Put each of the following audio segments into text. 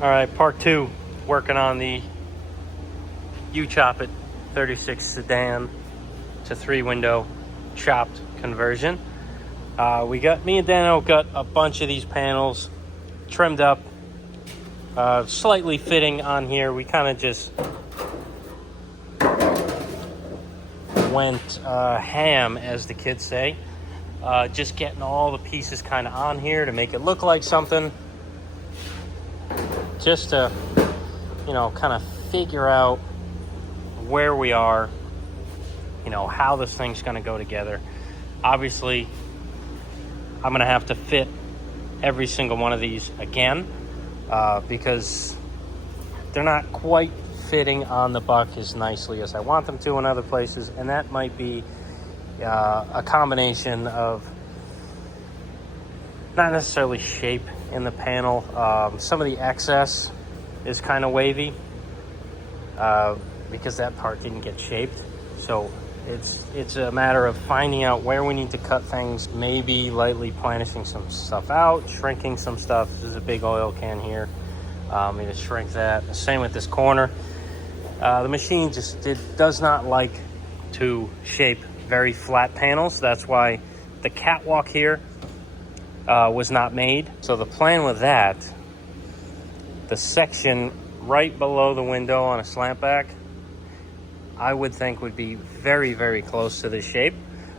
All right, part two, working on the U-Chop It 36 sedan to 3-window chopped conversion. Me and Dano got a bunch of these panels trimmed up, slightly fitting on here. We kind of just went ham, as the kids say, just getting all the pieces kind of on here to make it look like something, just to, kind of figure out where we are, how this thing's going to go together. Obviously, I'm going to have to fit every single one of these again, because they're not quite fitting on the buck as nicely as I want them to in other places, and that might be a combination of not necessarily shape in the panel. Some of the excess is kind of wavy because that part didn't get shaped. So it's a matter of finding out where we need to cut things, maybe lightly planishing some stuff out, shrinking some stuff. This is a big oil can here. I'm going to shrink that. The same with this corner. The machine does not like to shape very flat panels. That's why the catwalk here was not made. So the plan with that, the section right below the window on a slant back, I would think would be very, very close to this shape.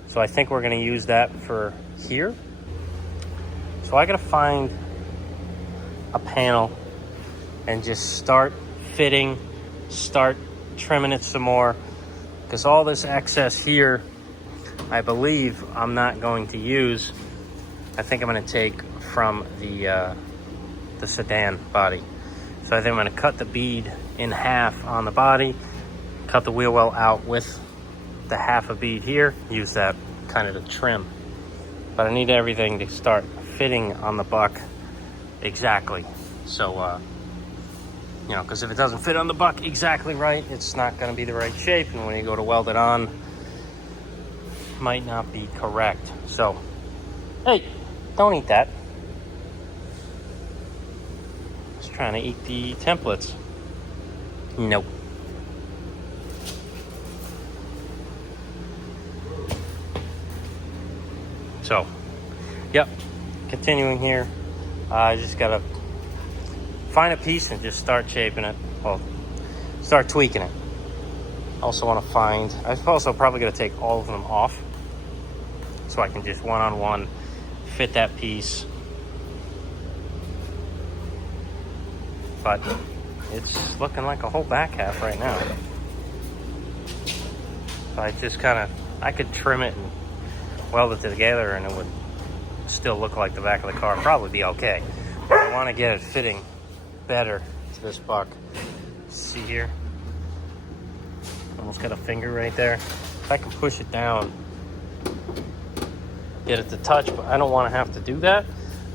So I think we're going to use that for here. So I got to find a panel and just start fitting, start trimming it some more, because all this excess here, I believe I'm not going to use. I think I'm going to take from the sedan body. So I think I'm going to cut the bead in half on the body, cut the wheel well out with the half a bead here, use that kind of to trim. But I need everything to start fitting on the buck exactly. So, because if it doesn't fit on the buck exactly right, it's not going to be the right shape, and when you go to weld it on, it might not be correct. So, hey, don't eat that. Just trying to eat the templates. Nope. So, yep, continuing here. I just gotta find a piece and just start shaping it. Well, start tweaking it. Also want to find, I'm also probably gonna take all of them off so I can just one-on-one fit that piece. But it's looking like a whole back half right now. So I just I could trim it and weld it together and it would still look like the back of the car. Probably be okay. But I want to get it fitting better to this buck. See here? Almost got a finger right there. If I can push it down, get it to touch, but I don't want to have to do that.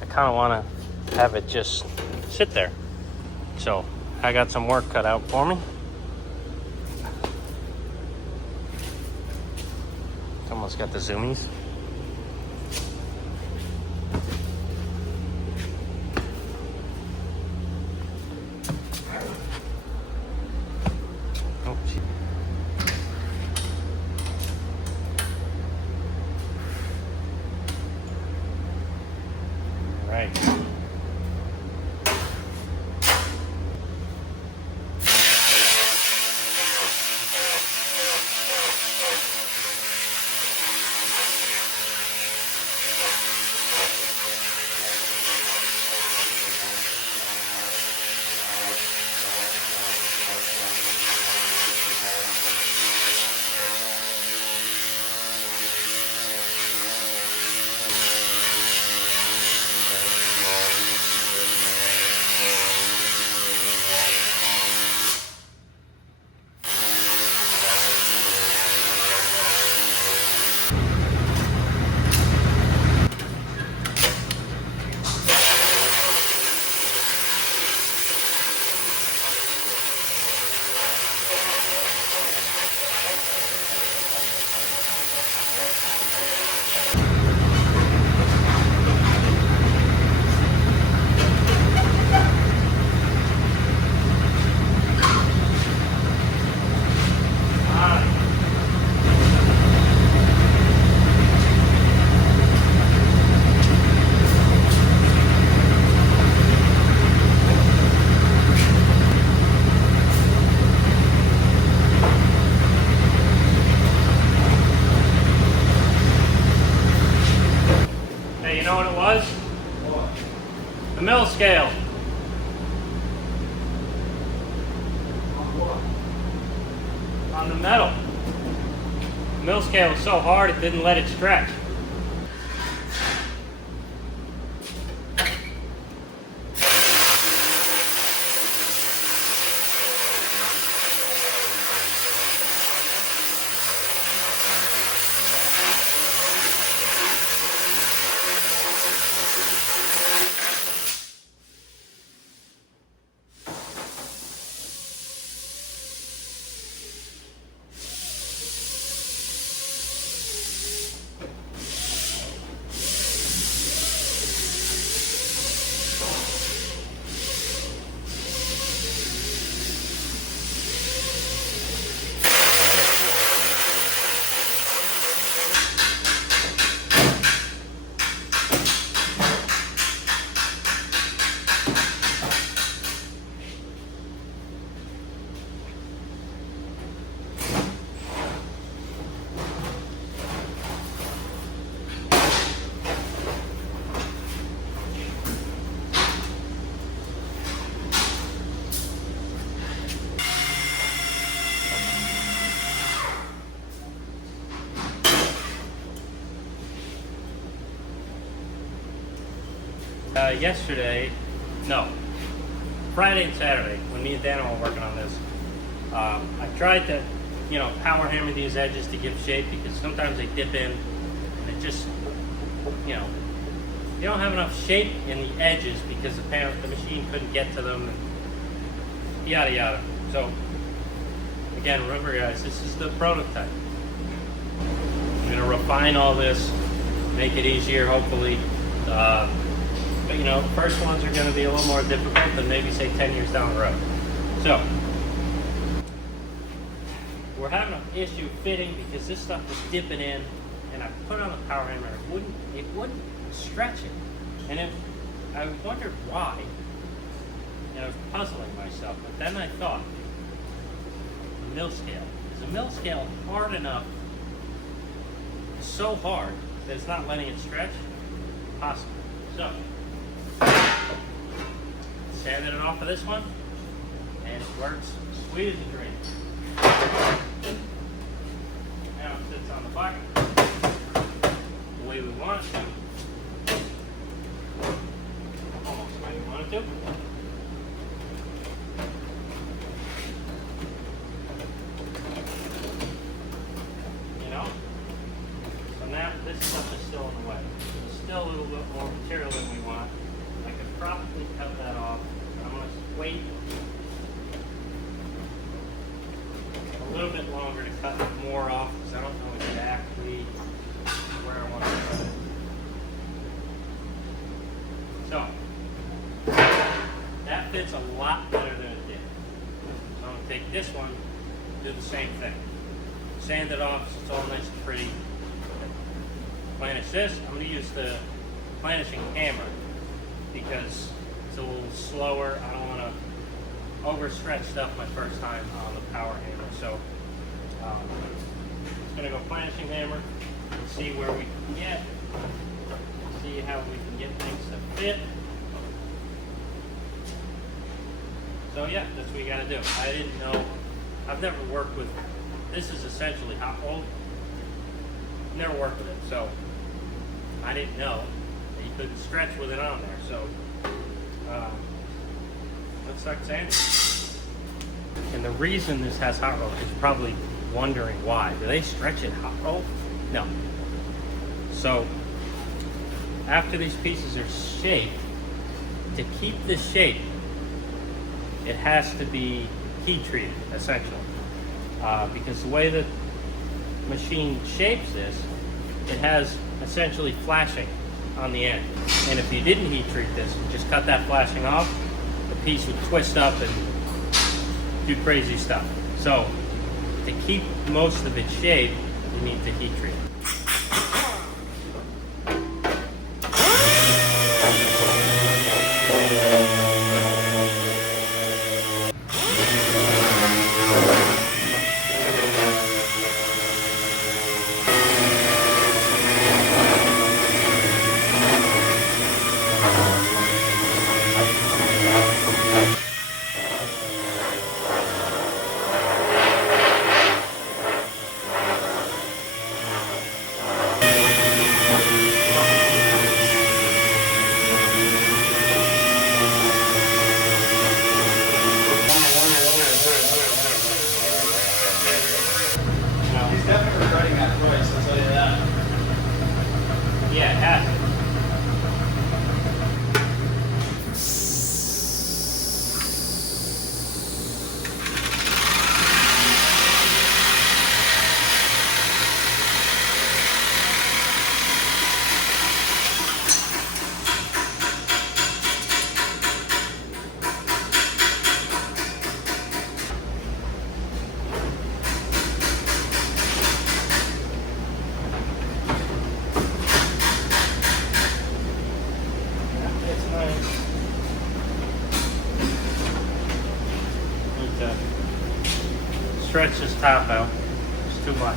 I kind of want to have it just sit there. So I got some work cut out for me. Almost got the zoomies. Oh, gee. All right. on the metal. The mill scale was so hard it didn't let it stretch. Friday and Saturday, when me and Dana were working on this, I tried to, power hammer these edges to give shape, because sometimes they dip in and it just, you don't have enough shape in the edges because the machine couldn't get to them, and yada yada. So again, remember guys, this is the prototype. I'm gonna refine all this, make it easier hopefully. But first ones are going to be a little more difficult than maybe say 10 years down the road. So we're having an issue fitting because this stuff was dipping in, and I put on the power hammer, it wouldn't stretch it, and I wondered why, and I was puzzling myself. But then I thought, the mill scale, is the mill scale hard enough, so hard that it's not letting it stretch? Possible. So sanded it off of this one, and it works sweet as a dream. Now it sits on the bucket the way we want it to. Almost the way we want it to. So now this stuff is still in the way. There's still a little bit more material than we want. I could probably cut that off. I'm going to wait a little bit longer to cut more off, because I don't know exactly where I want to cut it. So that fits a lot better than it did. So I'm going to take this one, do the same thing. Sand it off so it's all nice and pretty. Planish this. I'm going to use the planishing hammer because it's a little slower. I don't want to overstretch stuff my first time on the power hammer. So it's going to go planishing hammer and see where we can get, see how we can get things to fit. So yeah, that's what you got to do. I didn't know, I've never worked with, this is essentially hot rolled. Never worked with it, so I didn't know that you couldn't stretch with it on there. So let's start sanding. And the reason this has hot roll is probably wondering why. Do they stretch it hot roll? No. So after these pieces are shaped, to keep this shape, it has to be heat treated, essentially. Because the way the machine shapes this, it has essentially flashing on the end. And if you didn't heat treat this, and just cut that flashing off, the piece would twist up and do crazy stuff. So to keep most of its shape, you need to heat treat it. stretch this top out. It's too much.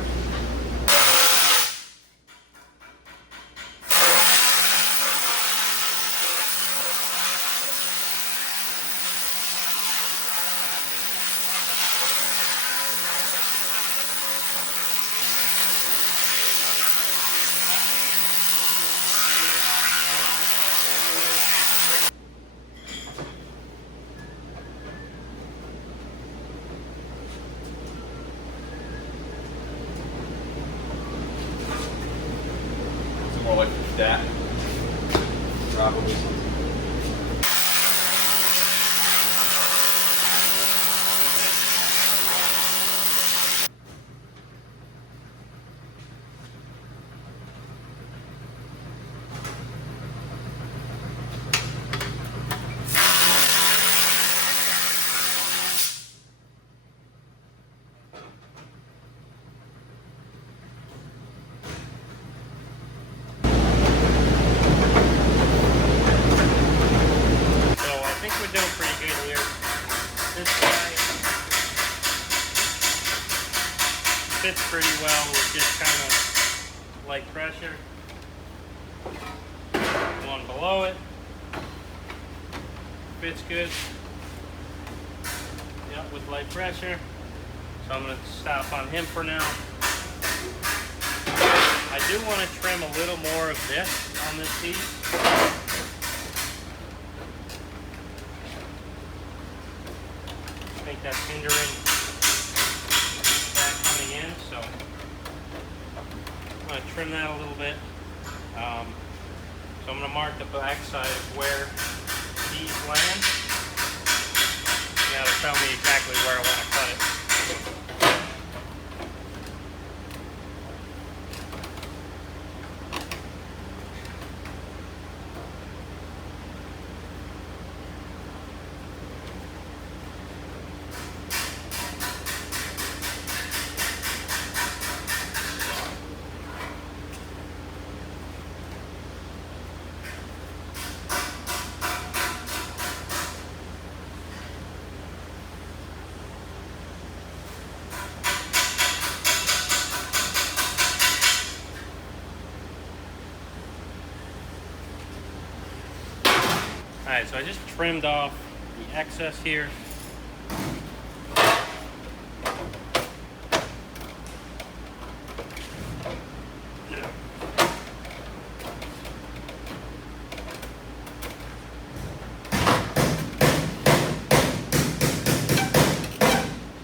More like that. Probably. We're doing pretty good here. This guy fits pretty well with just kind of light pressure. One below it fits good. Yep, with light pressure. So I'm going to stop on him for now. I do want to trim a little more of this on this piece. I think that's hindering that coming in, so I'm going to trim that a little bit. So I'm going to mark the back side of where these land. Now to tell me exactly where I want to cut it. Alright, so I just trimmed off the excess here.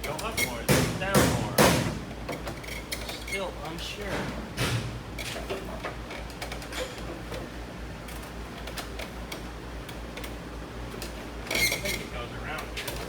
Go up more, down more. Still unsure. I think it goes around here.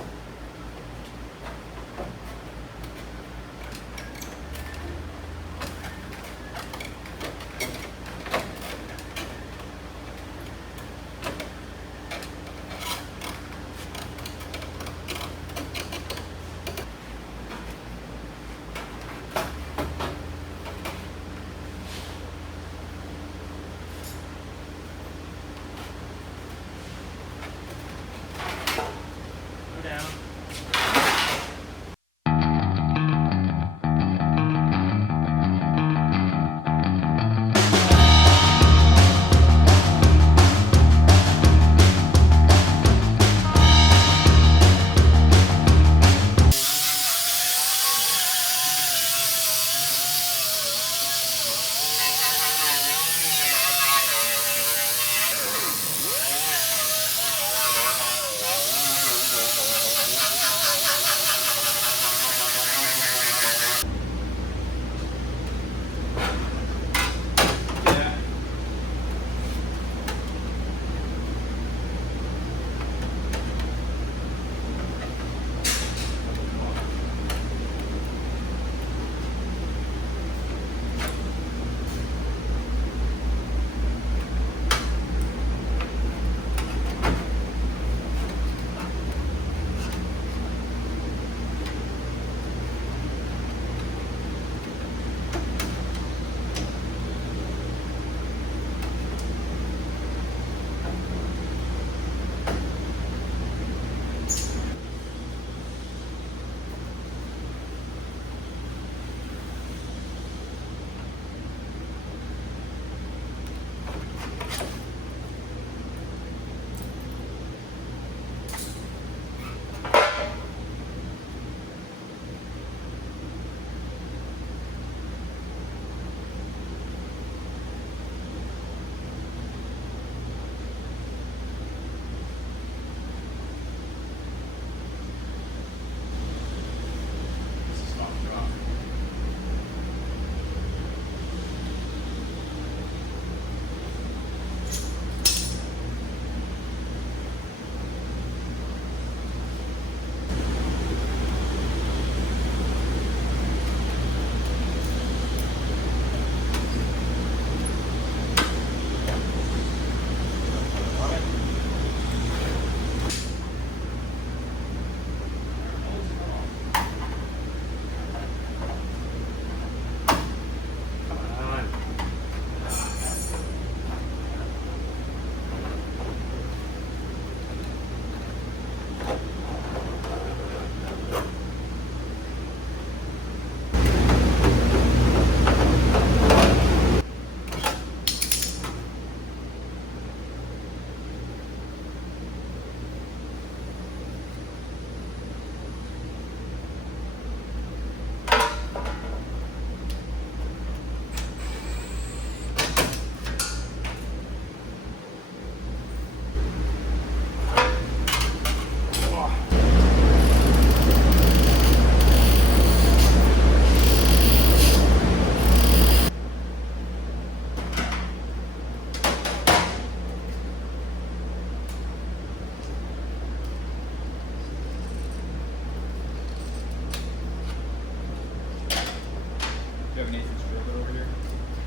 you have Nathan's drill bit over here?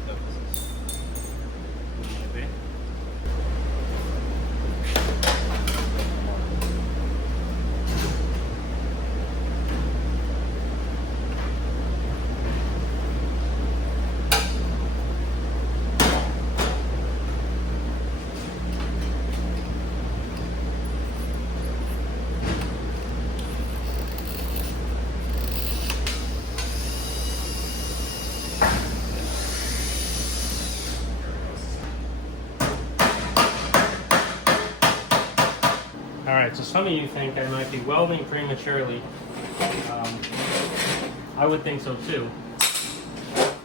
That was Maybe. All right, so some of you think I might be welding prematurely. I would think so too.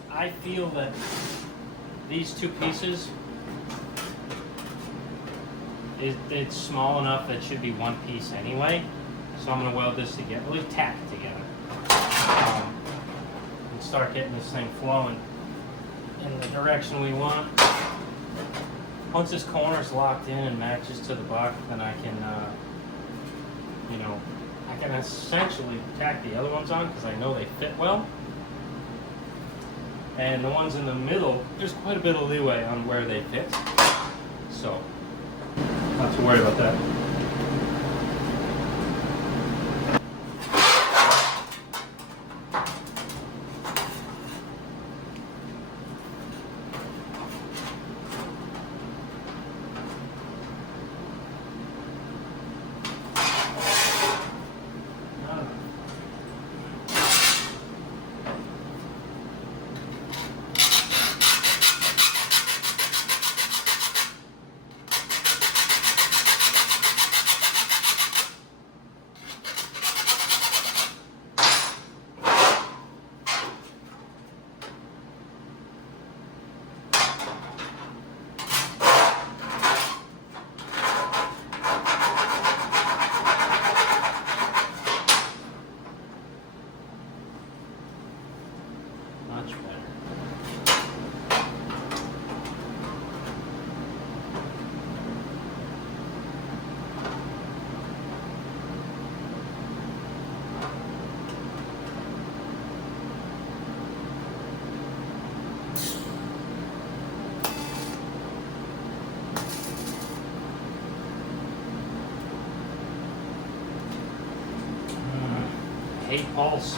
I feel that these two pieces, it's small enough that it should be one piece anyway. So I'm gonna weld this together, at least tack it together. And start getting this thing flowing in the direction we want. Once this corner is locked in and matches to the buck, then I can, I can essentially tack the other ones on because I know they fit well. And the ones in the middle, there's quite a bit of leeway on where they fit. So, not to worry about that. Much better. Hate pulse.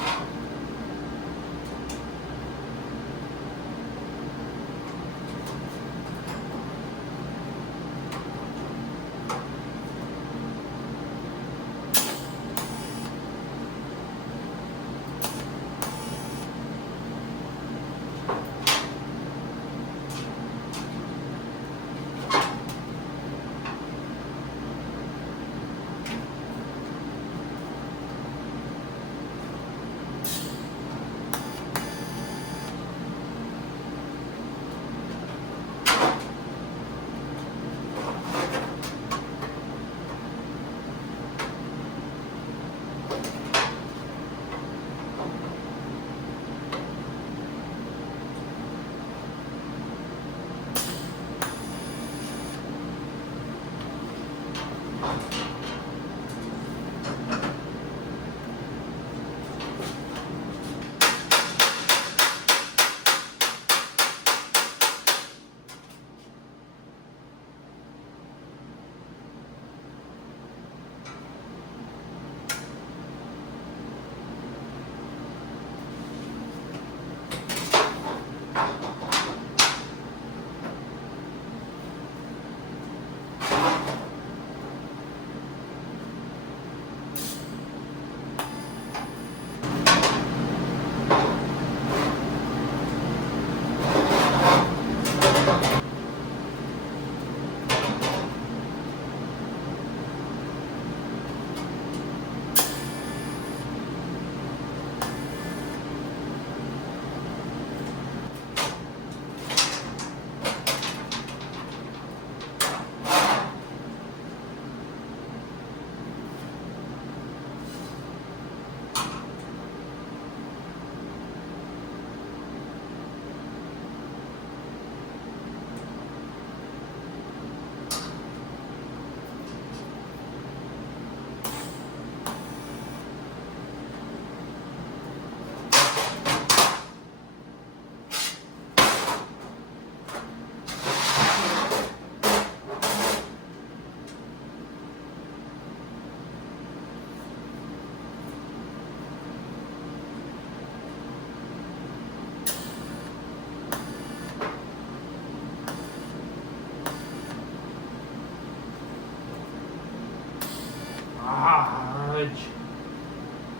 wedge.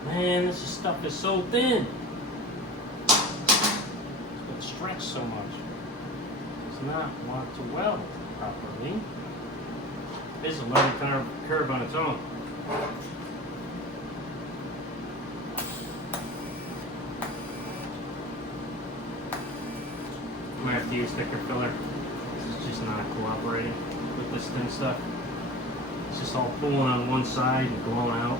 Man, this stuff is so thin. It stretched so much. It's not want to weld properly. This is a learning curve on its own. I'm gonna have to use thicker filler. This is just not cooperating with this thin stuff. It's just all pulling on one side and blowing out.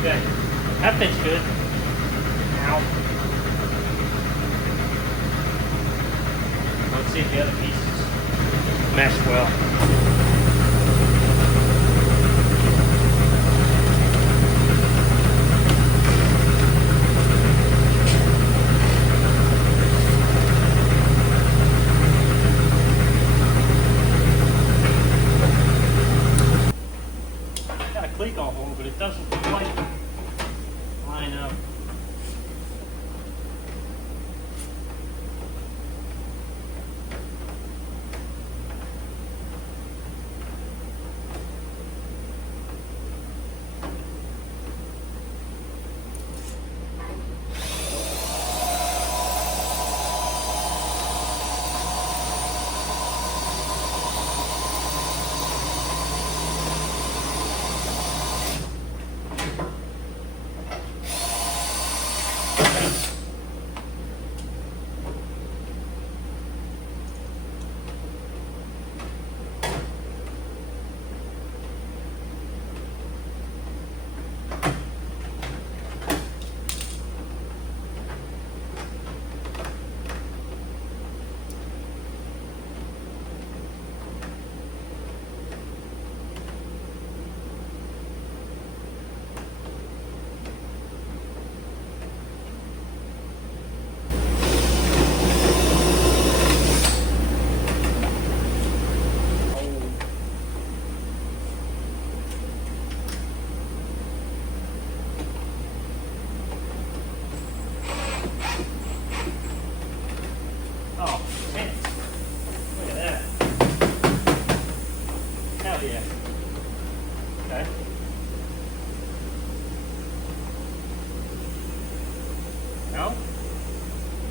Okay, that fits good. Now, let's see if the other pieces mesh well. Got a cleat off on, but it doesn't quite line up.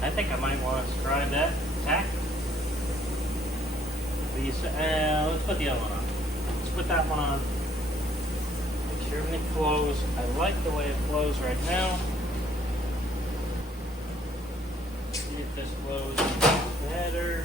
I think I might want to try that tack. Let's put the other one on. Let's put that one on. Make sure everything flows. I like the way it flows right now. See if this flows better.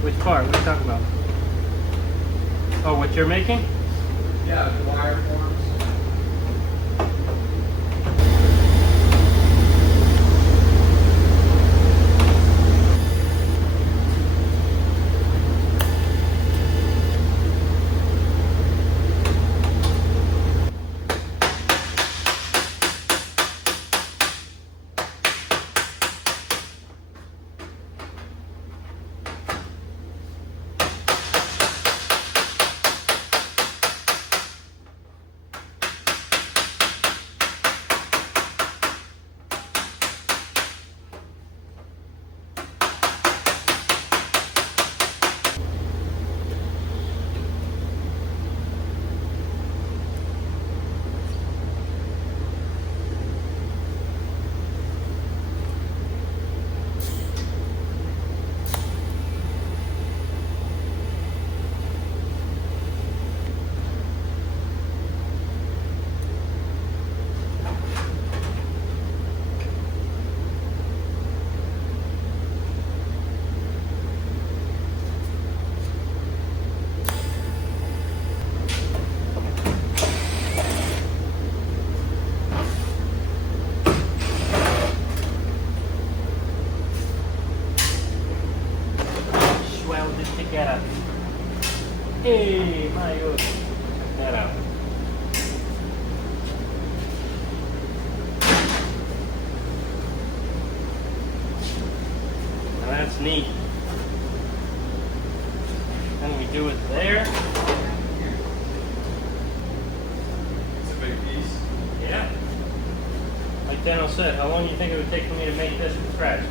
Which part? What are you talking about? Oh, what you're making? Yeah, the wire forms. Together. Hey, my God. Check that out. Now that's neat. Then we do it there. It's a big piece. Yeah. Like Daniel said, how long do you think it would take for me to make this from scratch?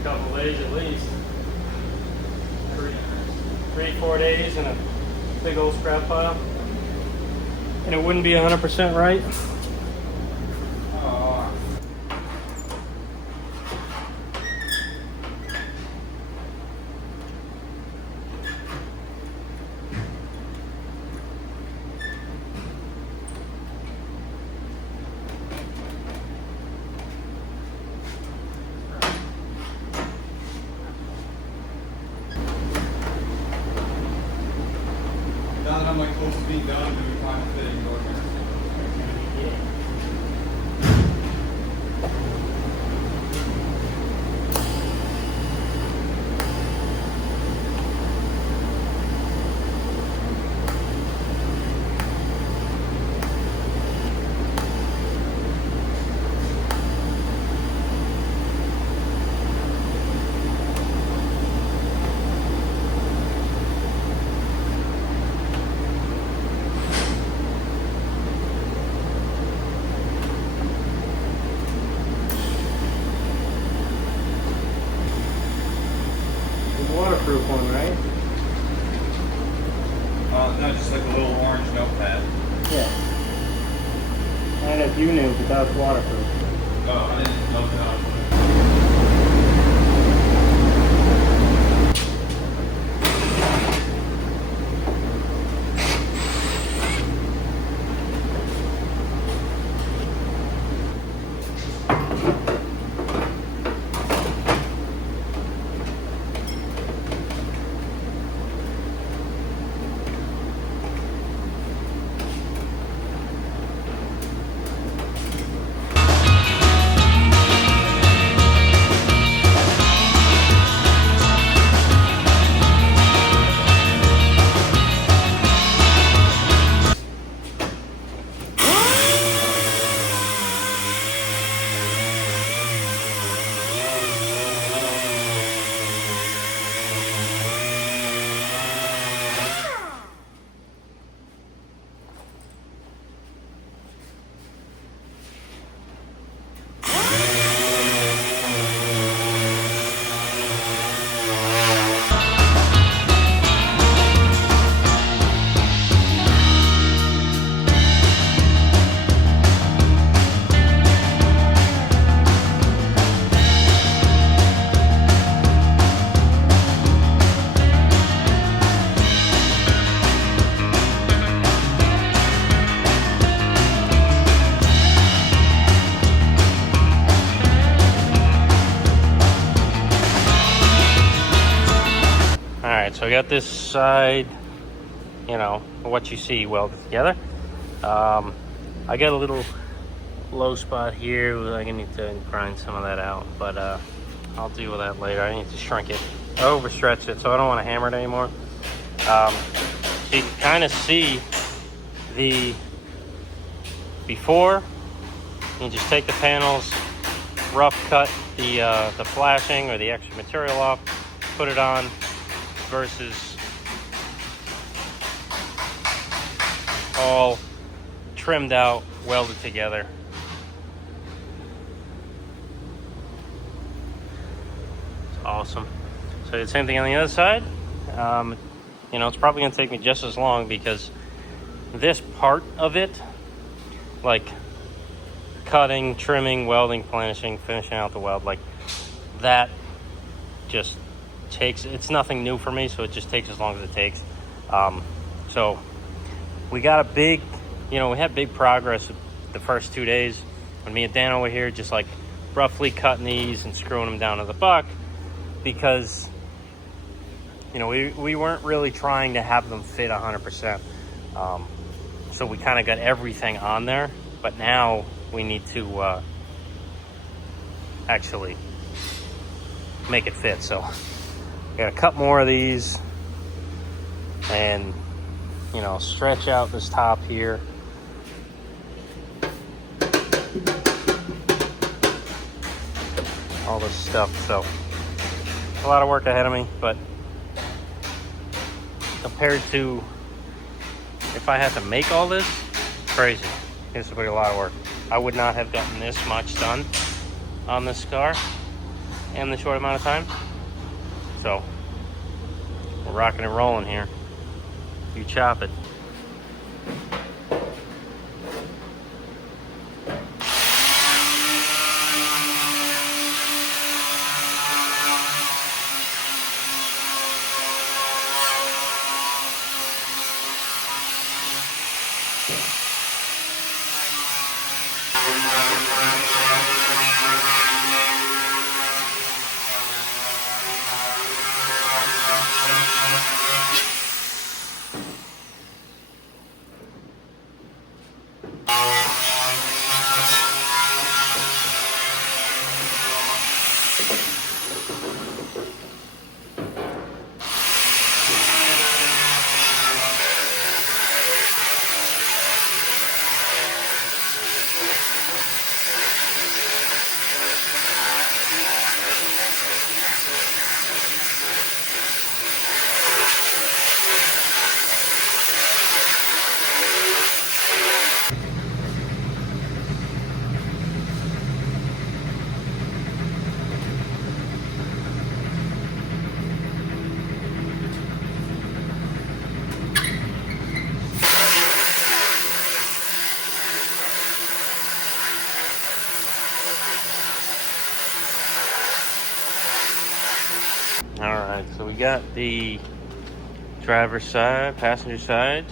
A couple days at least. 3-4 days in a big old scrap pile. And it wouldn't be 100% right. Oh. now that I'm like close to being done, do we find a fitting door here? Waterproof one, right? No, just like a little orange notepad. Yeah. And if you knew, but that's waterproof. Oh, I didn't know that. So I got this side, you know, what you see welded together. I got a little low spot here. I need to grind some of that out, but I'll deal with that later. I need to shrink it. I overstretched it, so I don't want to hammer it anymore. So you can kind of see the before. You just take the panels, rough cut the flashing or the extra material off, put it on, versus all trimmed out, welded together. It's awesome. So the same thing on the other side. You know, it's probably going to take me just as long because this part of it, like cutting, trimming, welding, planishing, finishing out the weld, like that just takes, it's nothing new for me, so it just takes as long as it takes. So we got a big, you know, we had big progress the first 2 days when me and Dan were here, just like roughly cutting these and screwing them down to the buck, because you know we weren't really trying to have them fit 100%. So we kind of got everything on there, but now we need to actually make it fit. So got to cut more of these and, you know, stretch out this top here. All this stuff. So a lot of work ahead of me, but compared to if I had to make all this, crazy. This would be a lot of work. I would not have gotten this much done on this car in the short amount of time. So we're rocking and rolling here. You chop it. So we got the driver's side, passenger side,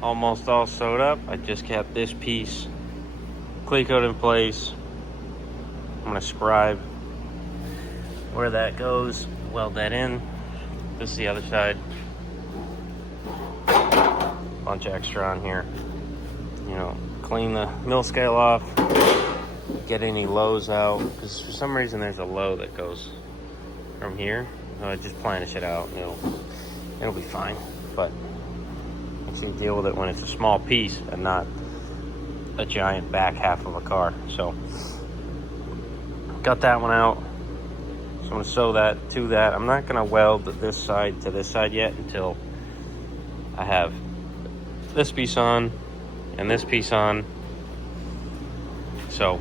almost all sewed up. I just kept this piece cleat coat in place. I'm gonna scribe where that goes, weld that in. This is the other side. Bunch of extra on here. You know, clean the mill scale off, get any lows out, because for some reason there's a low that goes from here. I just planish it out. It'll be fine, but I can deal with it when it's a small piece and not a giant back half of a car. So got that one out. So I'm gonna sew that to that. I'm not gonna weld this side to this side yet until I have this piece on and this piece on. So,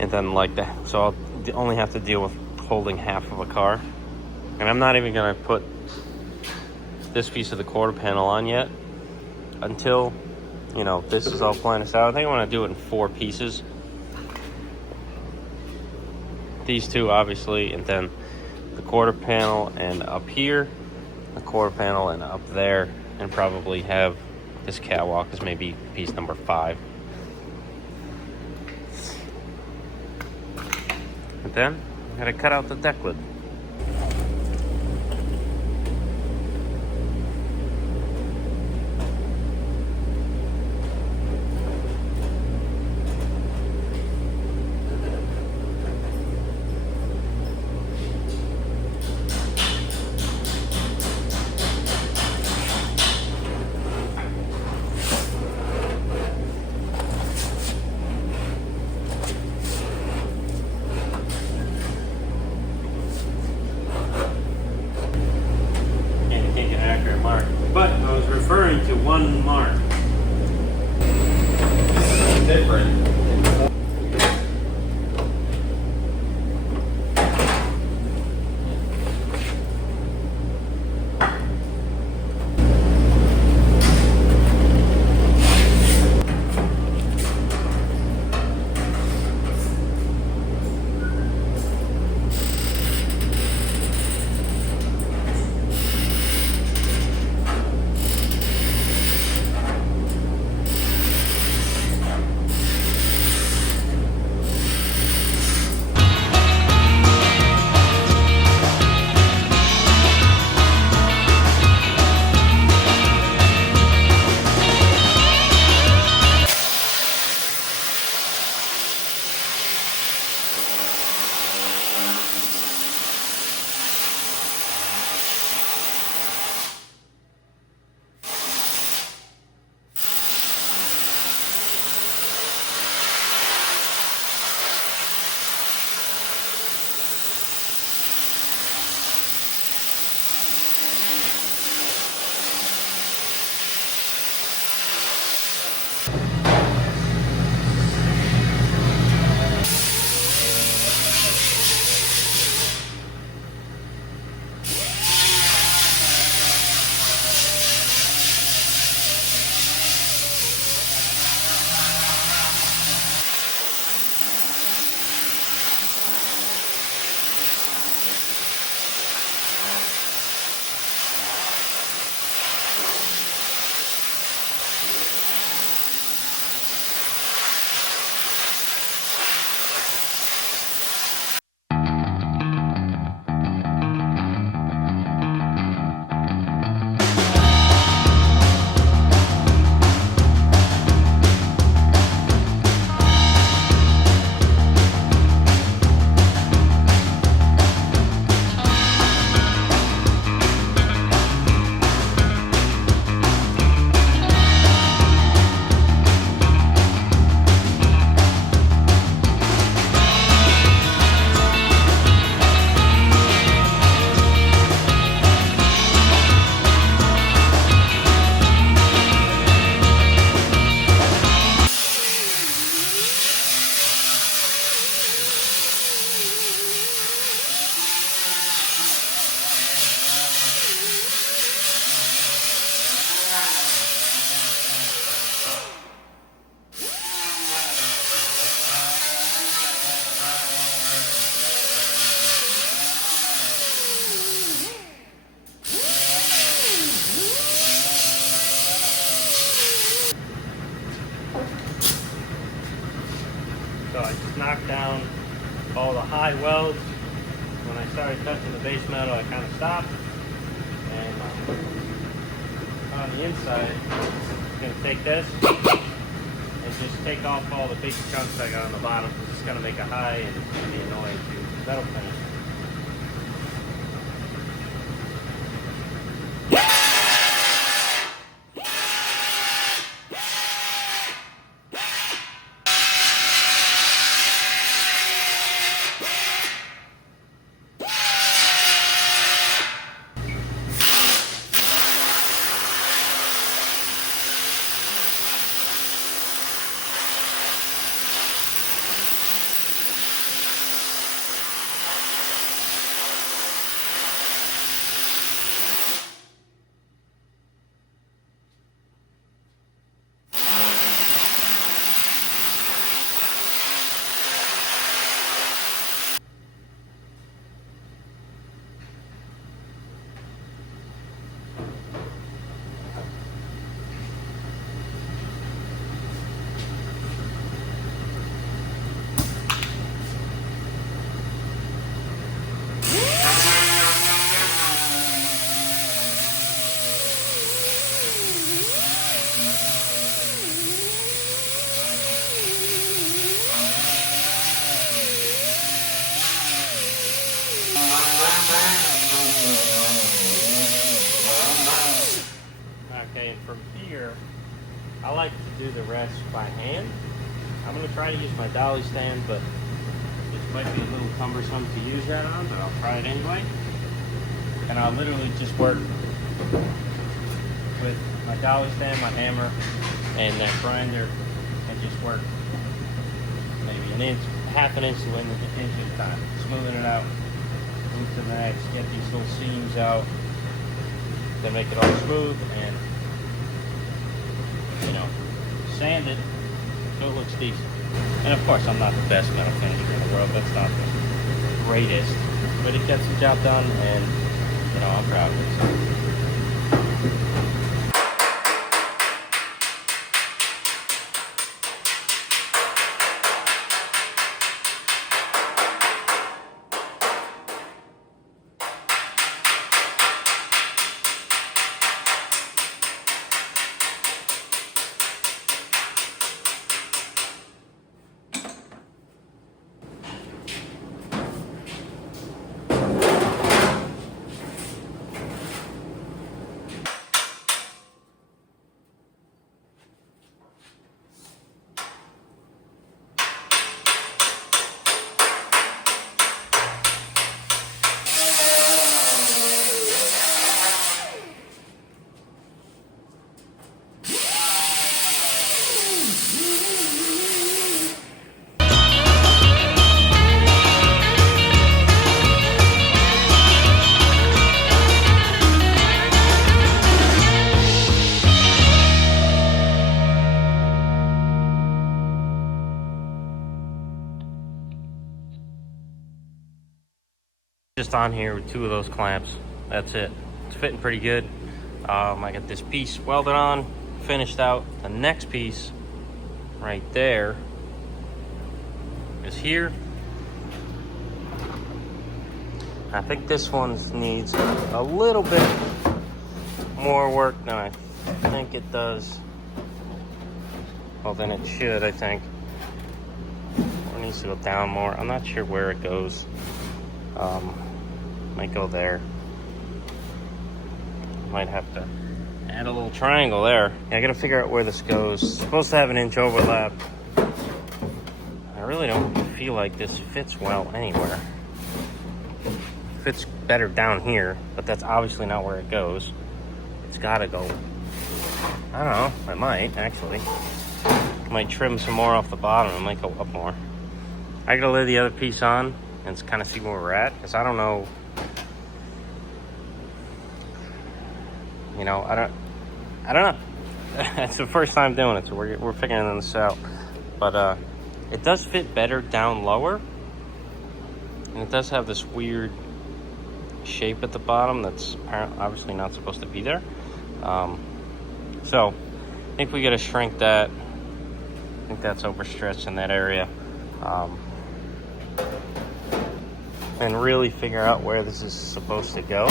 and then like that. So I'll only have to deal with holding half of a car. And I'm not even gonna put this piece of the quarter panel on yet until, this is all planished out. I think I want to do it in 4 pieces. These two, obviously, and then the quarter panel and up here, the quarter panel and up there, and probably have this catwalk as maybe piece number 5. And then I gotta cut out the deck lid. But I was referring to one mark. Different. inside welds. When I started touching the base metal, I kind of stopped. And on the inside, I'm going to take this and just take off all the big chunks I got on the bottom, because it's going to make a high and it's going to be annoying to metal finish. Okay, and from here, I like to do the rest by hand. I'm going to try to use my dolly stand, but this might be a little cumbersome to use that on, but I'll try it anyway. And I'll literally just work with my dolly stand, my hammer, and that grinder, and just work maybe an inch, half an inch to an inch at a time. Smoothing it out, move to the next, get these little seams out, then make it all smooth, and sand it so it looks decent. And of course, I'm not the best metal finisher in the world. That's not the greatest, but it gets the job done, and I'm proud of it. So. Just on here with 2 of those clamps. That's it. It's fitting pretty good. I got this piece welded on, finished out. The next piece right there is here. I think this one needs a little bit more work than I think it does. Well, than it should, I think. It needs to go down more. I'm not sure where it goes. Might go there. Might have to add a little triangle there. Yeah, I gotta figure out where this goes. It's supposed to have an inch overlap. I really don't feel like this fits well anywhere. Fits better down here, but that's obviously not where it goes. It's gotta go. I don't know. I might actually. Might trim some more off the bottom. It might go up more. I gotta lay the other piece on and kind of see where we're at, because I don't know. I don't know. It's the first time doing it, so we're figuring this out. But it does fit better down lower, and it does have this weird shape at the bottom that's obviously not supposed to be there. So I think we gotta shrink that. I think that's overstretched in that area. and really figure out where this is supposed to go,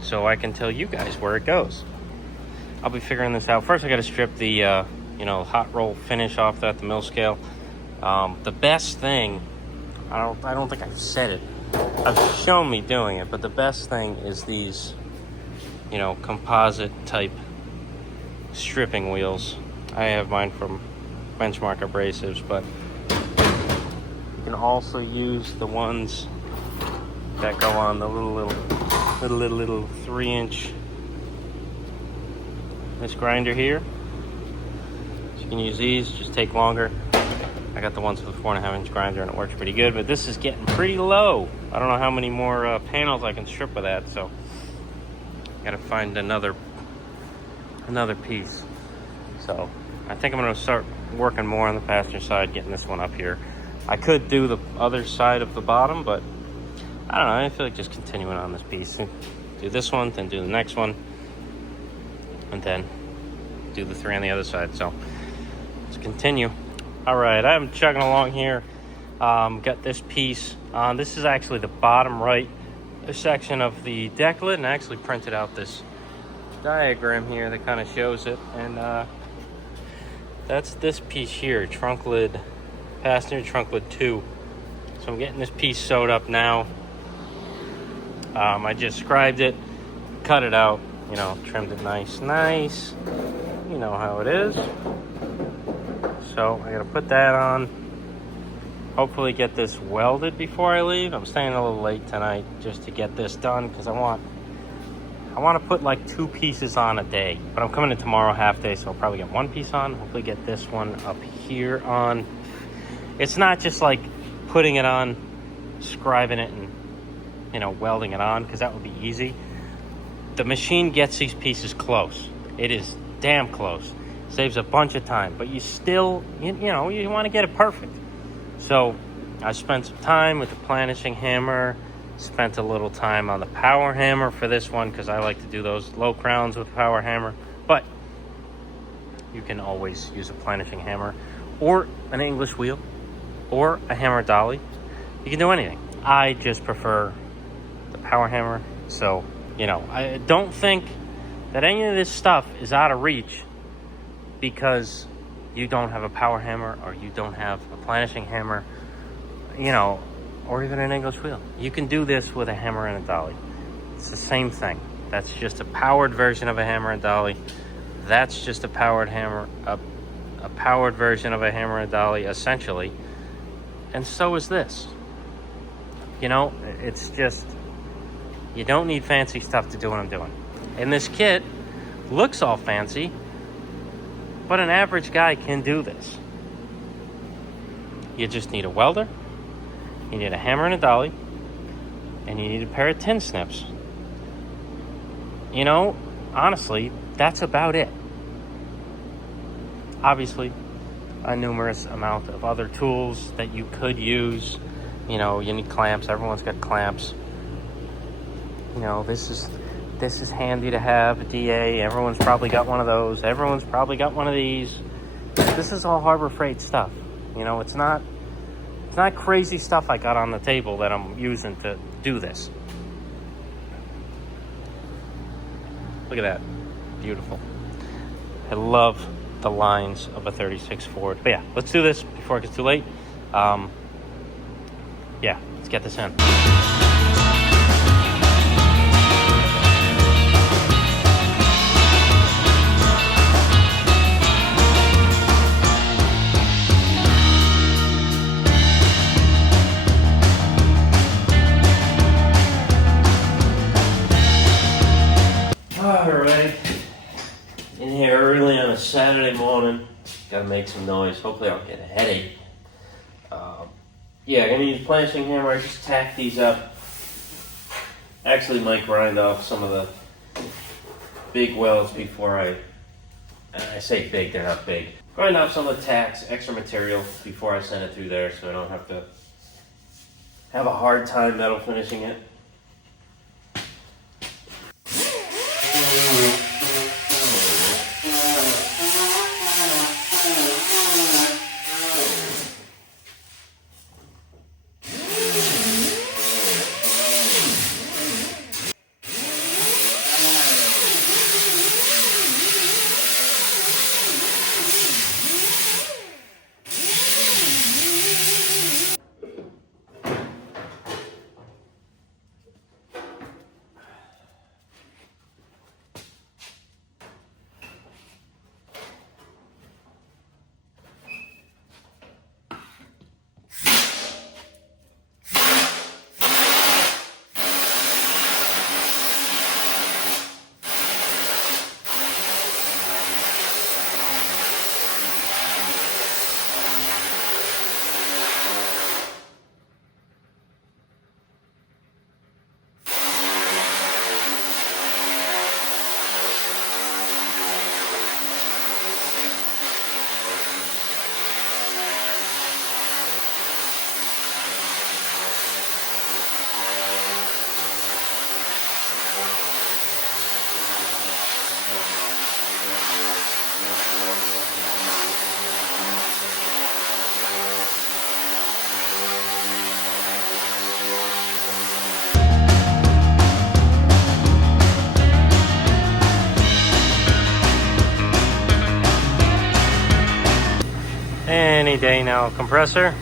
so I can tell you guys where it goes. I'll be figuring this out. First, I got to strip the hot roll finish off that, the mill scale. The best thing, I don't think I've said it. I've shown me doing it, but the best thing is these, composite type stripping wheels. I have mine from Benchmark Abrasives, but you can also use the ones that go on the little 3-inch this grinder here. So you can use these, just take longer. I got the ones with the 4.5-inch grinder and it works pretty good, but this is getting pretty low. I don't know how many more panels I can strip with that, so gotta find another piece. So I think I'm gonna start working more on the passenger side, getting this one up here. I could do the other side of the bottom, but I don't know, I feel like just continuing on this piece. Do this one, then do the next one, and then do the 3 on the other side. So let's continue. All right, I'm chugging along here. Got this piece on. This is actually the bottom right section of the deck lid, and I actually printed out this diagram here that kind of shows it. And that's this piece here, trunk lid, passenger trunk lid 2. So I'm getting this piece sewed up now. I just scribed it, cut it out, trimmed it nice. You know how it is. So I gotta put that on. Hopefully get this welded before I leave. I'm staying a little late tonight just to get this done because I want to put like 2 pieces on a day. But I'm coming in tomorrow half day, so I'll probably get 1 piece on. Hopefully get this one up here on. It's not just like putting it on, scribing it, and welding it on, because that would be easy. The machine gets these pieces close. It is damn close. Saves a bunch of time, but you still, you want to get it perfect. So I spent some time with the planishing hammer, spent a little time on the power hammer for this one because I like to do those low crowns with the power hammer. But you can always use a planishing hammer or an English wheel or a hammer dolly. You can do anything. I just prefer the power hammer. So, I don't think that any of this stuff is out of reach because you don't have a power hammer or you don't have a planishing hammer, or even an English wheel. You can do this with a hammer and a dolly. It's the same thing. That's just a powered version of a hammer and dolly. That's just a powered hammer, a powered version of a hammer and dolly, essentially. And so is this. It's just, you don't need fancy stuff to do what I'm doing. And this kit looks all fancy, but an average guy can do this. You just need a welder, you need a hammer and a dolly, and you need a pair of tin snips. Honestly, that's about it. Obviously, a numerous amount of other tools that you could use. You need clamps. Everyone's got clamps. This is handy to have, a DA. Everyone's probably got one of those. Everyone's probably got one of these. This is all Harbor Freight stuff. It's not crazy stuff I got on the table that I'm using to do this. Look at that. Beautiful. I love the lines of a 36 Ford. But yeah, let's do this before it gets too late. Let's get this in. Alright, in here early on a Saturday morning, gotta make some noise. Hopefully I don't get a headache. I'm gonna use planishing hammer. I just tack these up. Actually might grind off some of the big welds before I say big, they're not big. Grind off some of the tacks, extra material before I send it through there so I don't have to have a hard time metal finishing it. Any day now, compressor.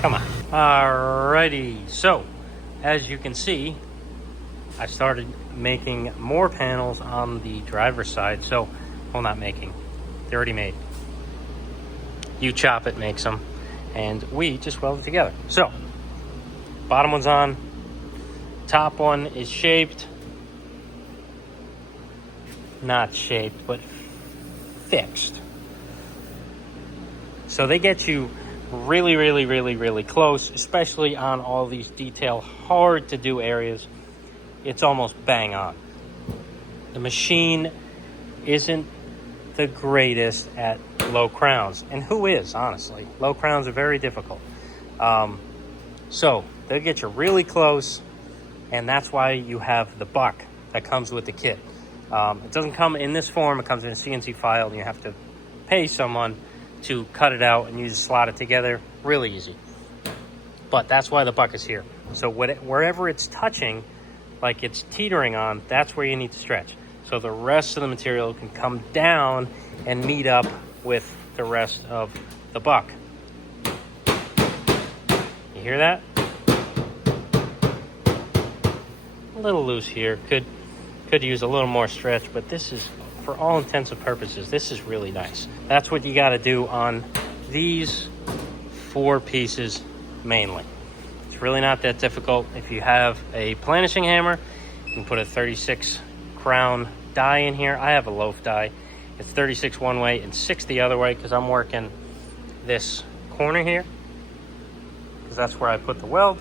Come on. Alrighty, so as you can see, I started making more panels on the driver's side. So, well, not making, they're already made. You chop it, makes them, and we just weld it together. So, bottom one's on, top one is shaped, not shaped, but fixed. So they get you really close, especially on all these detail, hard to do areas. It's almost bang on. The machine isn't the greatest at low crowns, and who is, honestly? Low crowns are very difficult. So they'll get you really close, and that's why you have the buck that comes with the kit. It doesn't come in this form, it comes in a CNC file, and you have to pay someone to cut it out, and you just slot it together. Really easy. But that's why the buck is here. So wherever it's touching, like it's teetering on, that's where you need to stretch. So the rest of the material can come down and meet up with the rest of the buck. You hear that? A little loose here. Could use a little more stretch, but this is, for all intents and purposes, this is really nice. That's what you got to do on these 4 pieces mainly. It's really not that difficult. If you have a planishing hammer, you can put a 36 crown die in here. I have a loaf die. It's 36 one way and 6 the other way because I'm working this corner here, because that's where I put the weld.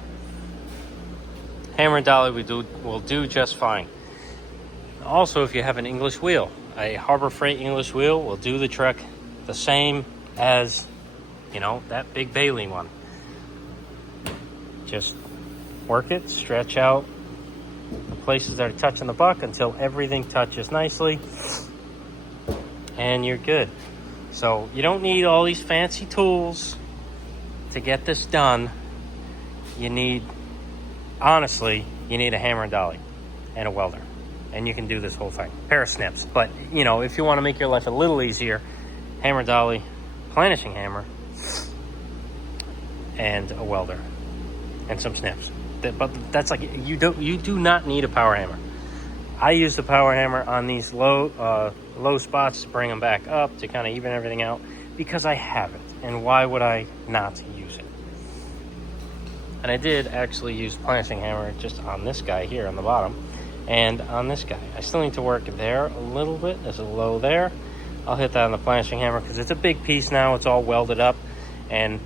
Hammer and dolly will do just fine. Also, if you have an English wheel, a Harbor Freight English wheel will do the trick the same as, you know, that big Bailey one. Just work it, stretch out the places that are touching the buck until everything touches nicely, and you're good. So you don't need all these fancy tools to get this done. You need, honestly, you need a hammer and dolly and a welder, and you can do this whole thing. Pair of snips. But, you know, if you want to make your life a little easier, hammer and dolly, planishing hammer, and a welder, and some snips. But that's like, you do not need a power hammer. I use the power hammer on these low spots to bring them back up, to kind of even everything out, because I have it. And why would I not use it? And I did actually use planishing hammer just on this guy here on the bottom, and on this guy. I still need to work there a little bit. There's a low there. I'll hit that on the planishing hammer because it's a big piece now. It's all welded up, and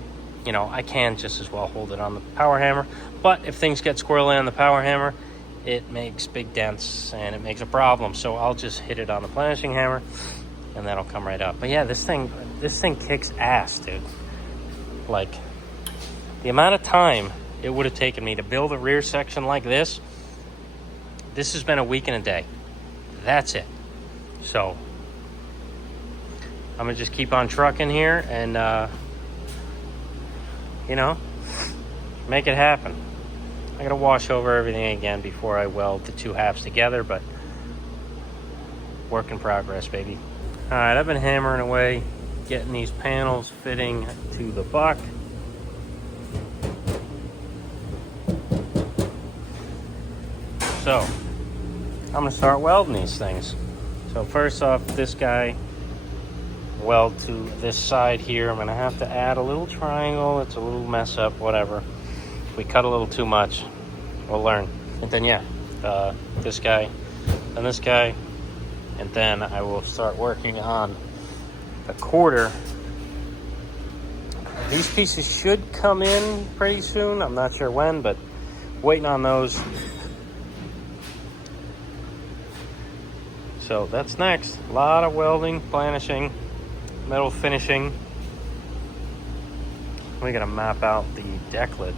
you know, I can just as well hold it on the power hammer. But if things get squirrely on the power hammer, it makes big dents and it makes a problem. So I'll just hit it on the planishing hammer and that'll come right up. But yeah, this thing kicks ass, dude. Like, the amount of time it would have taken me to build a rear section like this has been a week and a day. That's it. So I'm gonna just keep on trucking here and you know, make it happen. I gotta wash over everything again before I weld the 2 halves together, but work in progress, baby. All right, I've been hammering away, getting these panels fitting to the buck. So I'm gonna start welding these things. So first off, this guy, weld to this side here. I'm gonna have to add a little triangle. It's a little mess up, whatever. If we cut a little too much, we'll learn. And then yeah, this guy and this guy, and then I will start working on the quarter. These pieces should come in pretty soon. I'm not sure when, but waiting on those. So that's next. A lot of welding, planishing, metal finishing. We're gonna map out the deck lid.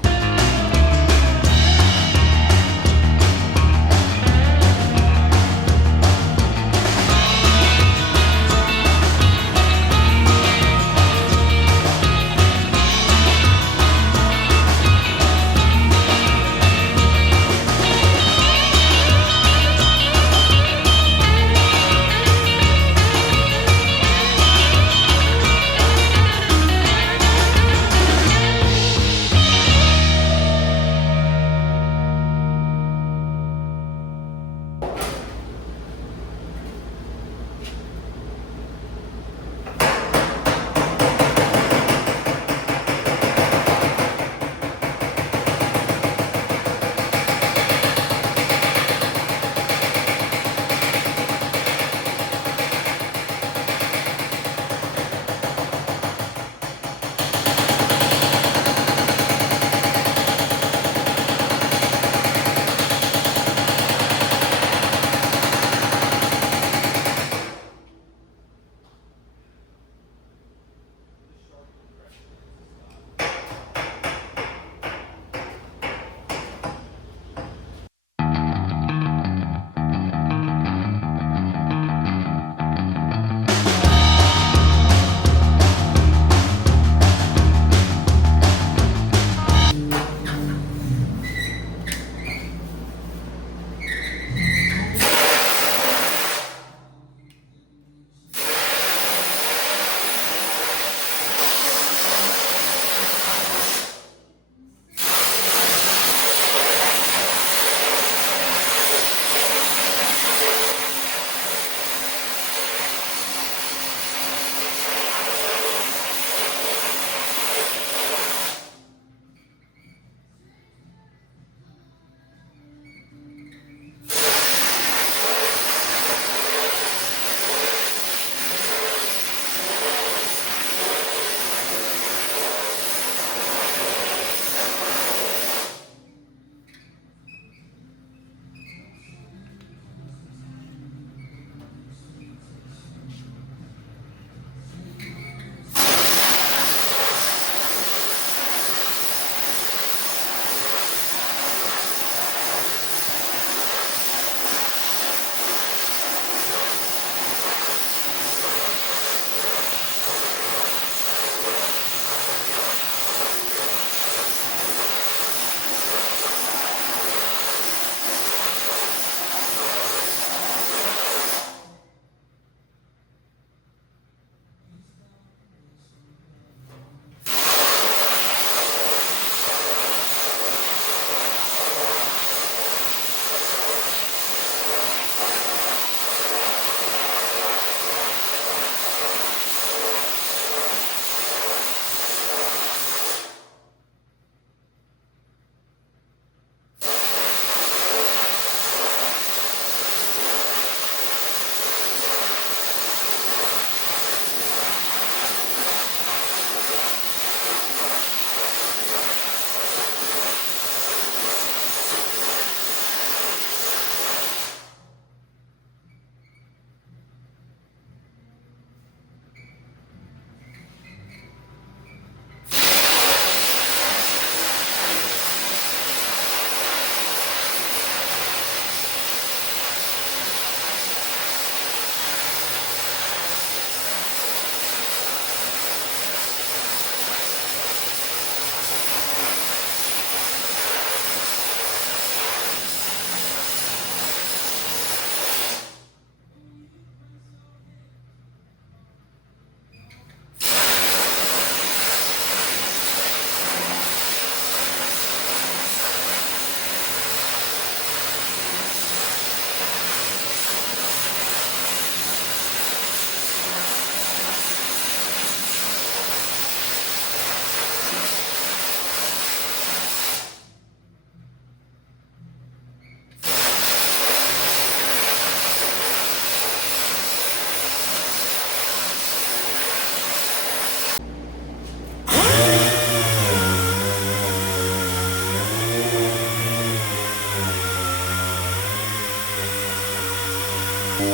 All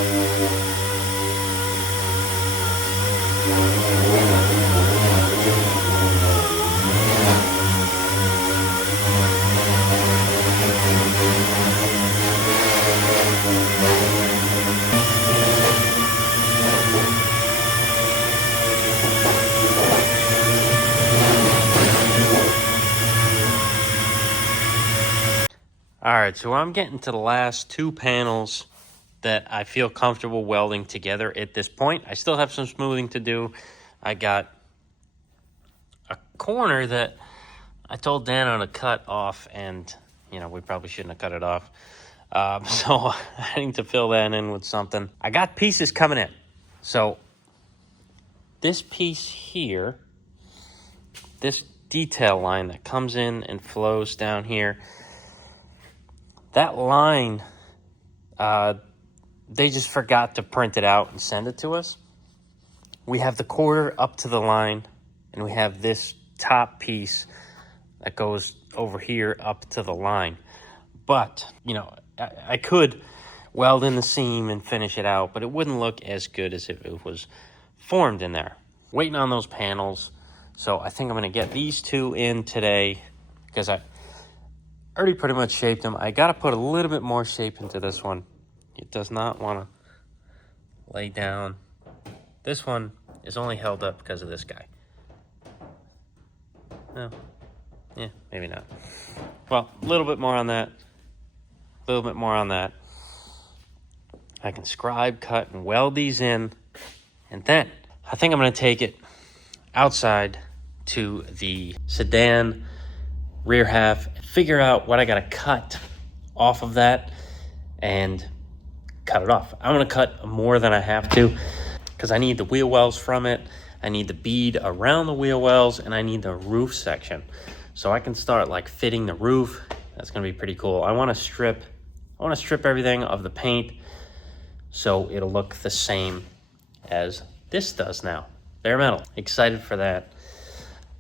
right, so I'm getting to the last two panels that I feel comfortable welding together at this point. I still have some smoothing to do. I got a corner that I told Dano to cut off, and, you know, we probably shouldn't have cut it off. So I need to fill that in with something. I got pieces coming in. So this piece here, this detail line that comes in and flows down here, that line, they just forgot to print it out and send it to us. We have the quarter up to the line, and we have this top piece that goes over here up to the line. But, you know, I could weld in the seam and finish it out, but it wouldn't look as good as if it was formed in there. Waiting on those panels. So I think I'm going to get these two in today because I already pretty much shaped them. I got to put a little bit more shape into this one. It does not want to lay down. This one is only held up because of this guy. No. Yeah, maybe not. Well, a little bit more on that. A little bit more on that. I can scribe, cut, and weld these in. And then I think I'm going to take it outside to the sedan rear half, figure out what I got to cut off of that, and cut it off. I'm going to cut more than I have to because I need the wheel wells from it. I need the bead around the wheel wells, and I need the roof section. So I can start like fitting the roof. That's going to be pretty cool. I want to strip everything of the paint so it'll look the same as this does now. Bare metal. Excited for that.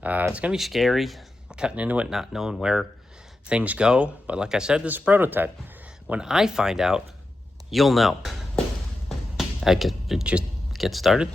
It's going to be scary cutting into it, not knowing where things go. But like I said, this is a prototype. When I find out, you'll know. I could just get started.